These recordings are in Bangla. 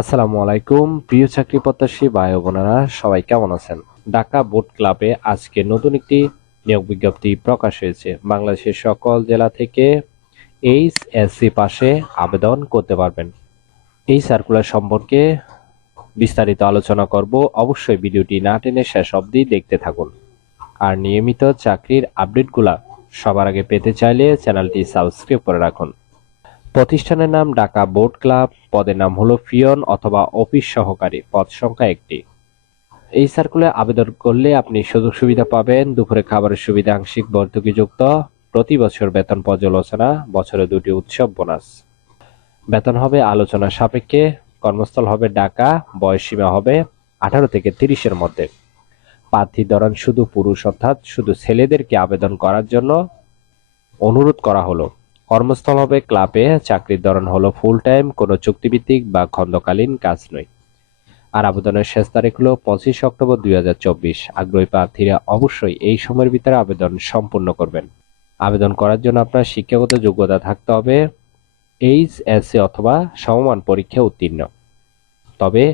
আসসালামু আলাইকুম প্রিয় চাকরি প্রত্যাশী ভাই ও বোনেরা, সবাই কেমন আছেন? ঢাকা বোট ক্লাবে আজকে নতুন একটি নিয়োগ বিজ্ঞপ্তি প্রকাশ হয়েছে। বাংলাদেশের সকল জেলা থেকে এইচএসসি পাশে আবেদন করতে পারবেন। এই সার্কুলার সম্পর্কে বিস্তারিত আলোচনা করব, অবশ্যই ভিডিওটি না টেনে শেষ অবধি দেখতে থাকুন। আর নিয়মিত চাকরির আপডেটগুলা সবার আগে পেতে চাইলে চ্যানেলটি সাবস্ক্রাইব করে রাখুন। প্রতিষ্ঠানের নাম ঢাকা বোট ক্লাব, পদের নাম হলো পিয়ন অথবা অফিস সহকারী, পদ সংখ্যা 1টি। এই সার্কুলে আবেদন করলে আপনি সুযোগ সুবিধা পাবেন: দুপুরে খাবারের সুবিধা, আংশিক ভর্তুকিযুক্ত, প্রতি বছর বেতন পর্যালোচনা, বছরে 2টি উৎসব বোনাস। বেতন হবে আলোচনা সাপেক্ষে, কর্মস্থল হবে ঢাকা, বয়সসীমা হবে 18 থেকে 30-এর মধ্যে। প্রার্থী ধরন শুধু পুরুষ, অর্থাৎ শুধু ছেলেদেরকে আবেদন করার জন্য অনুরোধ করা হলো। কর্মস্থল হবে ক্লাবে, চাকরির ধরন হলো ফুল টাইম, কোনো চুক্তিভিত্তিক বা খণ্ডকালীন কাজ নয়। আর আবেদনের শেষ তারিখ হলো 25 অক্টোবর 2024। আগ্রহী প্রার্থীরা অবশ্যই এই সময়ের ভিতরে আবেদন সম্পূর্ণ করবেন। আবেদন করার জন্য আপনার শিক্ষাগত যোগ্যতা থাকতে হবে এইচএসসি অথবা সমমান পরীক্ষা উত্তীর্ণ। তবে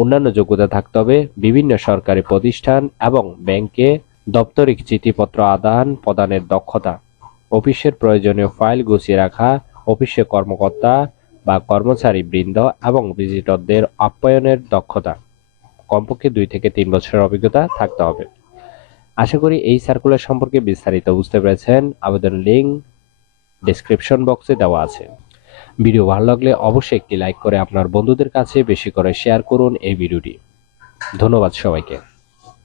অন্যান্য যোগ্যতা থাকতে হবে বিভিন্ন সরকারি প্রতিষ্ঠান এবং ব্যাংকে দাপ্তরিক চিঠিপত্র আদান প্রদানের দক্ষতা, অফিসের প্রয়োজনীয় ফাইল গুছিয়ে রাখা, অফিসে কর্মকর্তা বা কর্মচারী বৃন্দ এবং ভিজিটরদের আপ্যায়নের দক্ষতা, কমপক্ষে 2 থেকে 3 বছরের অভিজ্ঞতা থাকতে হবে। আশা করি এই সার্কুলার সম্পর্কে বিস্তারিত বুঝতে পেরেছেন। আবেদন লিঙ্ক ডেসক্রিপশন বক্সে দেওয়া আছে। ভিডিও ভালো লাগলে অবশ্যই একটি লাইক করে আপনার বন্ধুদের কাছে বেশি করে শেয়ার করুন এই ভিডিওটি। ধন্যবাদ সবাইকে।